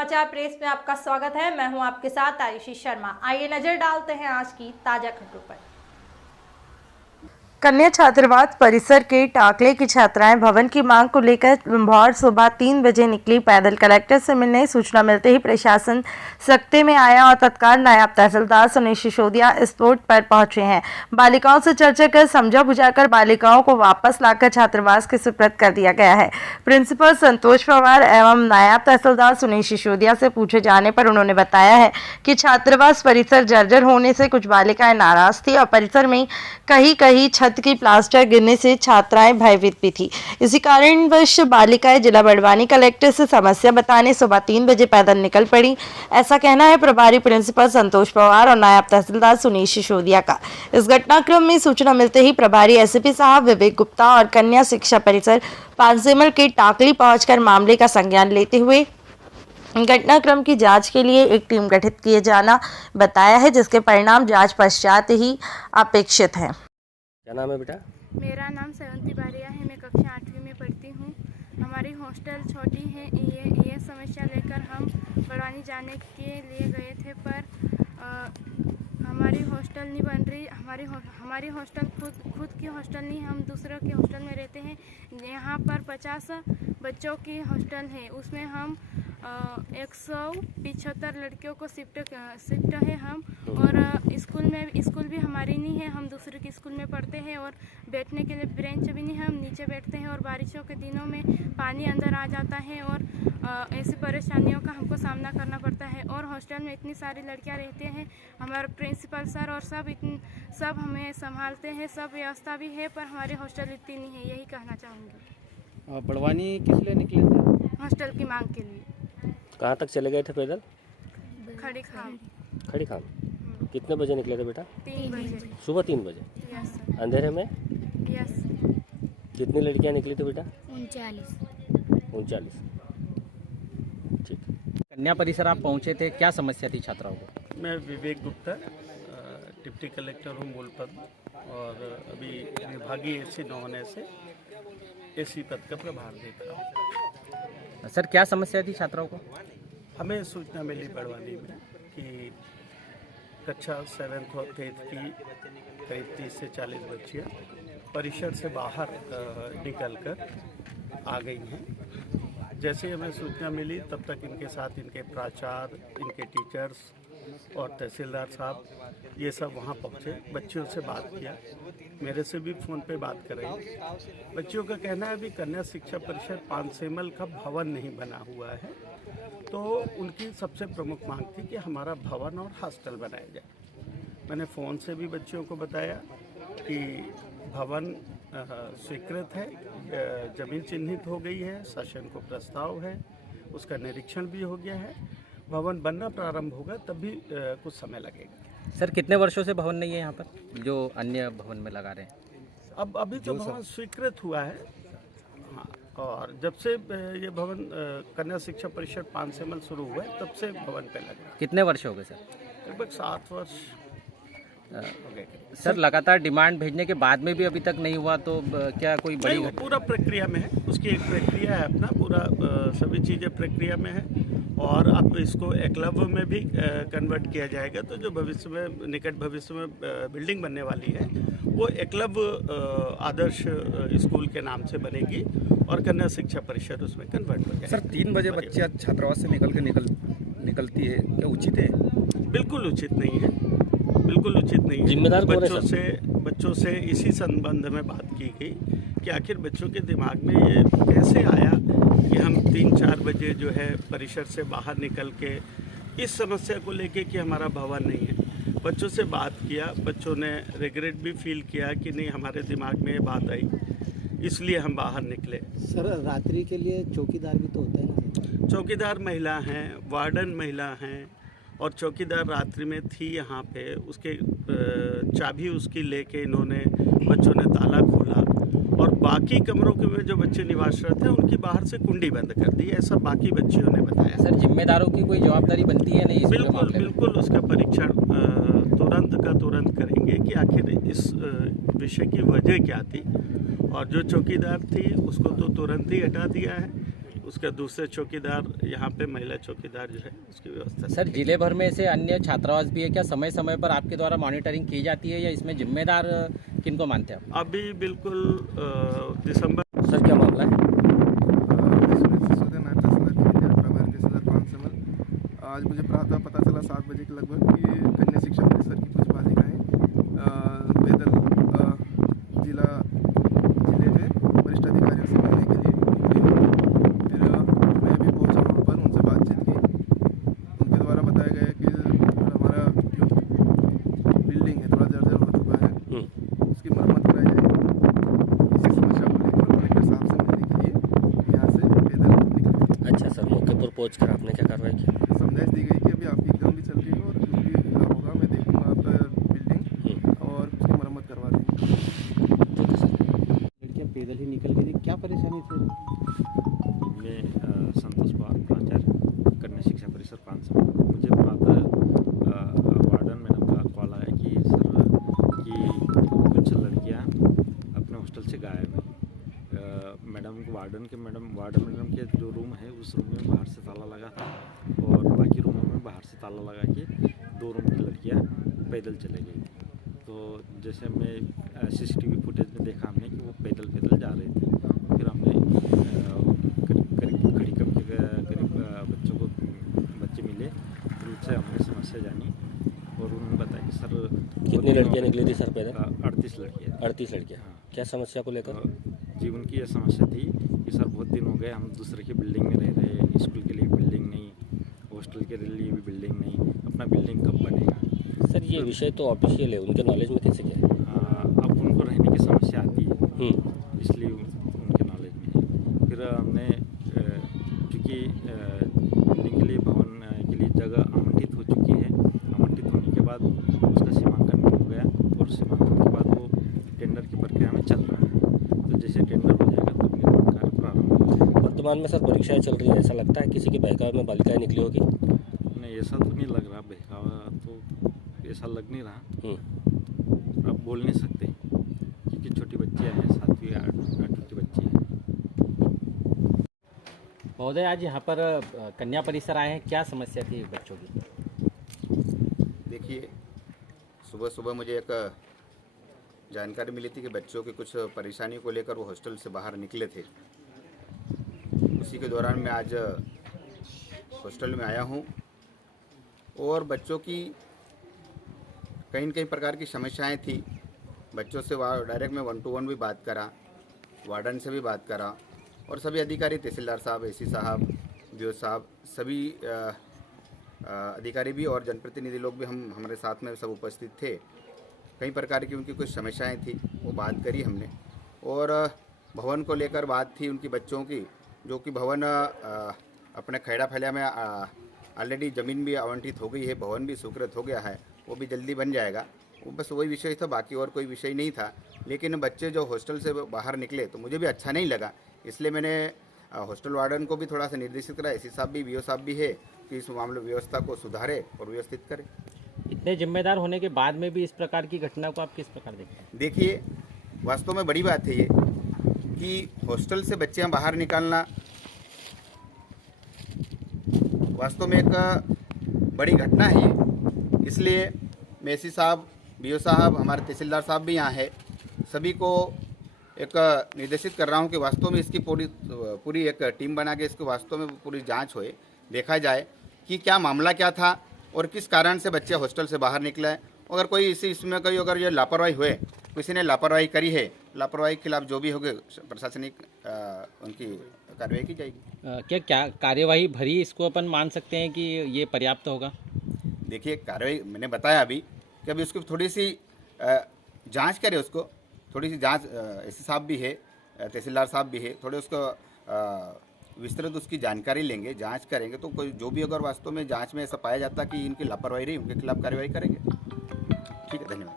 समाचार प्रेस में आपका स्वागत है। मैं हूं आपके साथ आयुषी शर्मा। आइए नजर डालते हैं आज की ताजा खबरों पर। कन्या छात्रावास परिसर के टाकले की छात्राएं भवन की मांग को लेकर भोर सुबह 3 बजे निकली पैदल। कलेक्टर से मिलने सूचना मिलते ही प्रशासन सख्ते में आया और तत्काल नायब तहसीलदार सुनील सिसोदिया स्पॉट पर पहुंचे हैं। बालिकाओं से चर्चा कर समझा बुझाकर बालिकाओं को वापस लाकर छात्रावास के सुपुर्द कर दिया गया है। प्रिंसिपल संतोष पवार एवं नायब तहसीलदार सुनील सिसोदिया से पूछे जाने पर उन्होंने बताया है कि छात्रावास परिसर जर्जर होने से कुछ बालिकाएं नाराज थी और परिसर में कहीं छत की प्लास्टर गिरने से छात्राएं भयभीत भी थी। इसी कारणवश बालिकाएं जिला बड़वानी कलेक्टर से समस्या बताने सुबह 3 बजे पैदल निकल पड़ी। ऐसा कहना है प्रभारी प्रिंसिपल संतोष पवार और नायब तहसीलदार सुनील सिसोदिया का। इस घटनाक्रम में सूचना मिलते ही प्रभारी एसपी साहब विवेक गुप्ता और कन्या शिक्षा परिसर पांसेमल के टाकली पहुंचकर मामले का संज्ञान लेते हुए घटनाक्रम की जांच के लिए एक टीम गठित किए जाना बताया है, जिसके परिणाम जांच पश्चात ही अपेक्षित हैं। क्या नाम है बेटा? मेरा नाम सेवंती बारिया है। मैं कक्षा 8वीं में पढ़ती हूँ। हमारी हॉस्टल छोटी है। ये समस्या लेकर हम बड़वानी जाने के लिए गए थे, पर हमारी हॉस्टल नहीं बन रही। हमारी हॉस्टल खुद की हॉस्टल नहीं, हम दूसरों के हॉस्टल में रहते हैं। यहाँ पर 50 बच्चों की हॉस्टल है, उसमें हम 175 लड़कियों को शिफ्ट है हम। और स्कूल भी हमारी नहीं है, हम दूसरे की स्कूल में पढ़ते हैं। और बैठने के लिए बेंच भी नहीं है, हम नीचे बैठते हैं। और बारिशों के दिनों में पानी अंदर आ जाता है और ऐसी परेशानियों का हमको सामना करना पड़ता है। और हॉस्टल में इतनी सारी लड़कियां रहती हैं, हमारे प्रिंसिपल सर और सब हमें संभालते हैं, सब व्यवस्था भी है, पर हमारी हॉस्टल इतनी नहीं है। यही कहना चाहूँगी। बड़वानी किस लिए निकले थे? हॉस्टल की मांग के लिए। कहाँ तक चले गए थे पैदल? खड़ी खाम। खड़ी खाम। कितने बजे निकले थे बेटा? 3 बजे। सुबह 3 बजे। Yes sir. अंधेरे में? यस। कितनी लड़कियाँ निकली थी बेटा? 39। ठीक। कन्या परिसर आप पहुंचे थे, क्या समस्या थी छात्राओं को? मैं विवेक गुप्ता, डिप्टी कलेक्टर हूँ मूल पद, और अभी विभागीय एसी न होने से एसी पद का प्रभार देख रहा हूँ। सर क्या समस्या थी छात्राओं को? हमें सूचना मिली बड़वानी में कि कक्षा 7th और 8th की करीब 30 से 40 बच्चियाँ परिसर से बाहर निकलकर आ गई हैं। जैसे ही हमें सूचना मिली तब तक इनके साथ इनके प्राचार्य, इनके टीचर्स और तहसीलदार साहब ये सब वहाँ पहुँचे, बच्चियों से बात किया, मेरे से भी फ़ोन पे बात कर रही। बच्चियों का कहना है अभी कन्या शिक्षा परिषद पांसेमल का भवन नहीं बना हुआ है, तो उनकी सबसे प्रमुख मांग थी कि हमारा भवन और हॉस्टल बनाया जाए। मैंने फ़ोन से भी बच्चियों को बताया कि भवन स्वीकृत है, ज़मीन चिन्हित हो गई है, शासन को प्रस्ताव है, उसका निरीक्षण भी हो गया है, भवन बनना प्रारंभ होगा तब भी कुछ समय लगेगा। सर कितने वर्षों से भवन नहीं है यहाँ पर जो अन्य भवन में लगा रहे हैं? अब अभी तो भवन स्वीकृत हुआ है, हाँ, और जब से ये भवन कन्या शिक्षा परिषद पांसेमल शुरू हुआ है तब से भवन पे लगा। कितने वर्ष हो गए सर? लगभग 7 वर्ष हो गए। सर लगातार डिमांड भेजने के बाद में भी अभी तक नहीं हुआ, तो क्या कोई बड़ी नहीं, पूरा प्रक्रिया में है, उसकी एक प्रक्रिया है अपना, पूरा सभी चीज़ें प्रक्रिया में है। और अब इसको एकलव्य में भी कन्वर्ट किया जाएगा, तो जो भविष्य में निकट भविष्य में बिल्डिंग बनने वाली है वो एकलव्य आदर्श स्कूल के नाम से बनेगी और कन्या शिक्षा परिषद उसमें कन्वर्ट हो जाएगी। सर 3 बजे बच्चियाँ छात्रावास से निकलती है, क्या उचित है? बिल्कुल उचित नहीं है, बिल्कुल उचित नहीं है। जिम्मेदार कौन है सर? बच्चों से इसी संबंध में बात की गई कि आखिर बच्चों के दिमाग में ये कैसे आया कि हम 3-4 बजे जो है परिसर से बाहर निकल के इस समस्या को लेके कि हमारा भवन नहीं है। बच्चों से बात किया, बच्चों ने रिग्रेट भी फील किया कि नहीं हमारे दिमाग में ये बात आई, इसलिए हम बाहर निकले। सर रात्रि के लिए चौकीदार भी तो होता है ना? चौकीदार महिला हैं, वार्डन महिला हैं, और चौकीदार रात्रि में थी यहाँ पे, उसके चाबी उसकी लेके इन्होंने बच्चों ने ताला खोला और बाकी कमरों के में जो बच्चे निवासरत हैं उनकी बाहर से कुंडी बंद कर दी, ऐसा बाकी बच्चियों ने बताया। सर जिम्मेदारों की कोई जवाबदारी बनती है नहीं? बिल्कुल उसका परीक्षण तुरंत करेंगे कि आखिर इस विषय की वजह क्या थी, और जो चौकीदार थी उसको तो तुरंत ही हटा दिया है, उसके दूसरे चौकीदार यहाँ पे महिला चौकीदार जो है उसकी व्यवस्था सर जिले भर में ऐसे अन्य छात्रावास भी है क्या? समय समय पर आपके द्वारा मॉनिटरिंग की जाती है या इसमें जिम्मेदार किनको मानते हैं आप? अभी बिल्कुल दिसंबर सर क्या मामला है? आज मुझे प्रातः पता चला 7 बजे के लगभग कि कन्या शिक्षा परिसर की कुछ बालिकाएं पैदल जिले के वरिष्ठ अधिकारियों से मिलने के लिए निकली। फिर मैं भी पहुंचा वहाँ पर, उनसे बातचीत की। उनके द्वारा बताया गया कि हमारा जो बिल्डिंग है थोड़ा जर्जर हो चुका है, उसकी मरम्मत कराई जाएगी। इसी समस्या को लेकर कलेक्टर साहब से मिलने के लिए यहाँ से पैदल निकले। अच्छा सर, मौके पर पहुँच कर आपने क्या कार्रवाई की? समझाइश दी गई कि अभी आपकी एग्जाम भी चल रही है और जो भी होगा मैं देखूंगा आपका बिल्डिंग और उसकी मरम्मत करवा देंगे। लड़कियाँ पैदल ही निकल गई थी, क्या परेशानी थी? मैं संतोष पवार, प्राचार्य कन्या शिक्षा परिसर 5 मुझे प्रातः वार्डन मैडम का कॉल आया कि सर कि कुछ लड़कियां अपने हॉस्टल से गायब हैं। वार्डन मैडम के जो रूम है उस रूम में बाहर से ताला लगा था और बाकी रूमों में बाहर से ताला लगा के 2 रूम की लड़कियां पैदल चले गई थी। तो जैसे मैं CCTV फुटेज में देखा हमने कि वो पैदल जा रही थी। फिर हमने करीब कम के करीब बच्चे मिले, फिर उनसे हमने समस्या जानी और उन्होंने बताया कि सर कितनी लड़कियां निकली थी सर पैदल? 38 लड़कियाँ। 38 लड़कियां। हाँ। क्या समस्या को लेकर? जी उनकी यह समस्या थी कि सर बहुत दिन हो गए हम दूसरे की बिल्डिंग में रह रहे हैं, स्कूल के लिए बिल्डिंग नहीं, हॉस्टल के लिए भी बिल्डिंग नहीं, अपना बिल्डिंग कब बनेगा? सर ये विषय तो ऑफिशियल है, उनके नॉलेज में कैसे क्या है? अब उनको रहने की समस्या आती है, इसलिए उनके नॉलेज में है। फिर हमने चूँकि बिल्डिंग के लिए भवन के लिए जगह आवंटित हो चुकी है, आवंटित होने के बाद उसका सीमांकन हो गया और सीमांकन के बाद वो टेंडर की प्रक्रिया में चल रहा है। तो जैसे टेंडर हो जाएगा तो निर्माण कार्य प्रारंभ होगा। वर्तमान में सर परीक्षाएं चल रही है, ऐसा लगता है किसी के बहकावे में बालिकाएं निकली होगी? नहीं, ऐसा तो नहीं लग रहा, बहकावा तो ऐसा लग नहीं रहा। अब बोल नहीं सकते क्योंकि छोटी बच्चियाँ हैं, 7वीं 8वीं की बच्ची हैं। महोदय आज यहाँ पर कन्या परिसर आए हैं, क्या समस्या थी बच्चों की? देखिए, सुबह सुबह मुझे एक जानकारी मिली थी कि बच्चों की कुछ परेशानियों को लेकर वो हॉस्टल से बाहर निकले थे। उसी के दौरान मैं आज हॉस्टल में आया हूँ और बच्चों की कहीं न कहीं प्रकार की समस्याएं थी। बच्चों से डायरेक्ट मैं 1 to 1 भी बात करा, वार्डन से भी बात करा और सभी अधिकारी, तहसीलदार साहब, AC साहब, BO साहब, सभी अधिकारी भी और जनप्रतिनिधि लोग भी हमारे साथ में सब उपस्थित थे। कई प्रकार की उनकी कुछ समस्याएं थी, वो बात करी हमने और भवन को लेकर बात थी उनकी बच्चों की, जो कि भवन अपने खैड़ा फैला में ऑलरेडी ज़मीन भी आवंटित हो गई है, भवन भी स्वीकृत हो गया है, वो भी जल्दी बन जाएगा। वो बस वही विषय था, बाकी और कोई विषय नहीं था। लेकिन बच्चे जो हॉस्टल से बाहर निकले तो मुझे भी अच्छा नहीं लगा, इसलिए मैंने हॉस्टल वार्डन को भी थोड़ा सा निर्देशित करा, AC साहब भी, BO साहब भी है कि इस मामले व्यवस्था को सुधारे और व्यवस्थित करें। इतने जिम्मेदार होने के बाद में भी इस प्रकार की घटना को आप किस प्रकार देखते हैं? देखिए, वास्तव में बड़ी बात है ये कि हॉस्टल से बच्चियां बाहर निकालना वास्तव में एक बड़ी घटना है ये। इसलिए मैं AC साहब, BO साहब, हमारे तहसीलदार साहब भी यहाँ है, सभी को एक निर्देशित कर रहा हूँ कि वास्तव में इसकी पूरी एक टीम बना के इसको वास्तव में पूरी जांच होए, देखा जाए कि क्या मामला क्या था और किस कारण से बच्चे हॉस्टल से बाहर निकला है। अगर कोई इसमें कोई अगर ये लापरवाही हुए, किसी ने लापरवाही करी है, लापरवाही के खिलाफ जो भी होगी प्रशासनिक उनकी कार्रवाई की जाएगी। क्या कार्यवाही भरी इसको अपन मान सकते हैं कि ये पर्याप्त होगा? देखिए, कार्रवाई मैंने बताया अभी कि अभी उसकी थोड़ी सी जांच करें, उसको थोड़ी सी जांच, AC साहब भी है, तहसीलदार साहब भी है, थोड़े उसको विस्तृत उसकी जानकारी लेंगे, जांच करेंगे, तो कोई जो भी अगर वास्तव में जांच में ऐसा पाया जाता कि इनकी लापरवाही रही, उनके खिलाफ कार्रवाई करेंगे। ठीक है, धन्यवाद।